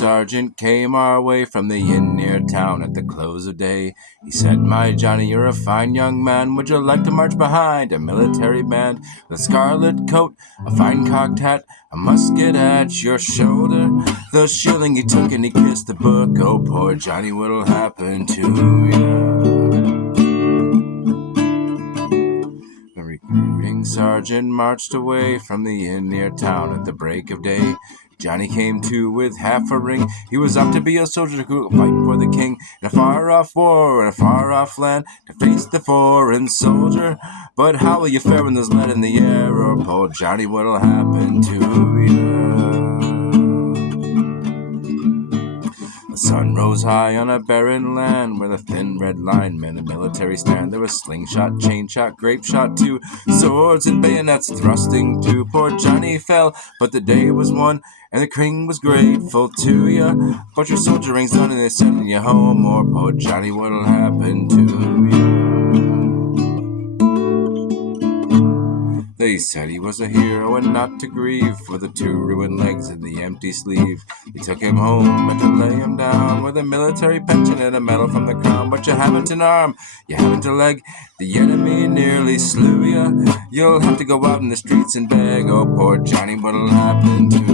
sergeant came our way from the inn near town at the close of day. He said, "My Johnny, you're a fine young man. Would you like to march behind a military band with a scarlet coat, a fine cocked hat, a musket at your shoulder?" The shilling he took and he kissed the book. Oh, poor Johnny, what'll happen to you? The recruiting sergeant marched away from the inn near town at the break of day. Johnny came to with half a ring. He was up to be a soldier to go fight for the king in a far-off war in a far-off land to face the foreign soldier. But how will you fare when there's lead in the air? Oh, poor Johnny, what'll happen to you? The sun rose high on a barren land where the thin red line meant a military stand. There was slingshot, chain shot, grape shot too, swords and bayonets thrusting too. Poor Johnny fell, but the day was won, and the king was grateful to you. But your soldiering's done and they're sending you home. Or poor Johnny, what'll happen to you? They said he was a hero and not to grieve for the two ruined legs and the empty sleeve. They took him home and to lay him down with a military pension and a medal from the crown. But you haven't an arm, you haven't a leg, the enemy nearly slew you. You'll have to go out in the streets and beg. Oh, poor Johnny, what'll happen to you?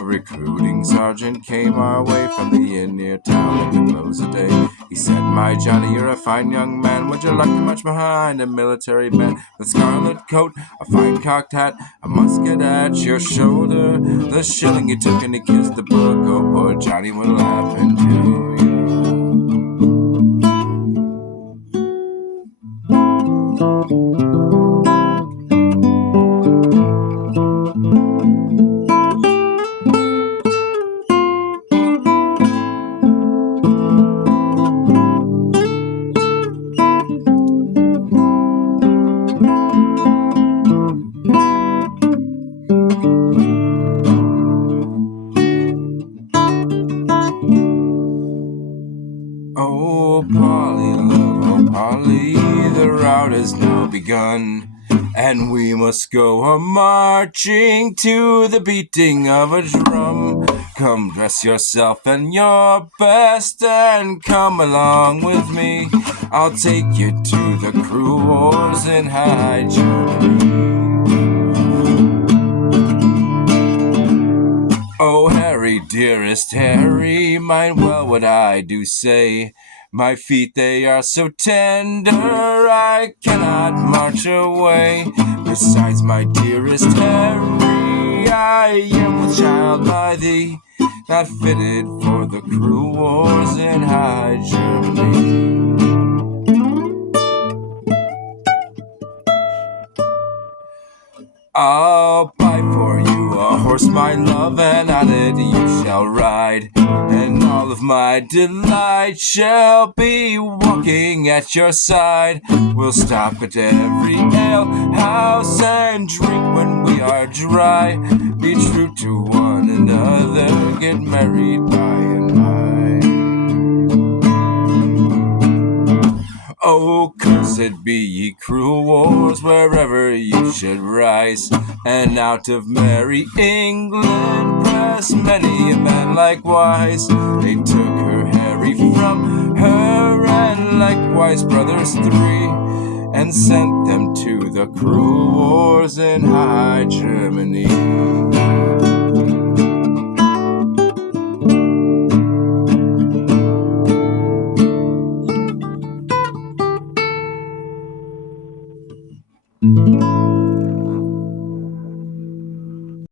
A recruiting sergeant came our way from the inn near town at the close of day. He said, "My Johnny, you're a fine young man. Would you like to march behind a military band with a scarlet coat, a fine cocked hat, a musket at your shoulder?" The shilling he took and he kissed the book. Oh, poor Johnny, what'll happen to you? Oh, Polly, love, oh, Polly, the rout has now begun, and we must go a-marching to the beating of a drum. Come, dress yourself in your best and come along with me. I'll take you to the cruel wars in High Germany. Oh, Harry, dearest Harry, mind well what I do say. My feet, they are so tender, I cannot march away. Besides, my dearest Harry, I am with child by thee, not fitted for the cruel wars in High Germany. I'll buy for you a horse, my love, and on it you shall ride, and all of my delight shall be walking at your side. We'll stop at every ale house and drink when we are dry. Be true to one another, get married by and by. Oh, cursed be ye cruel wars wherever you should rise, and out of merry England press many a man likewise. They took her Harry from her and likewise brothers three, and sent them to the cruel wars in High Germany.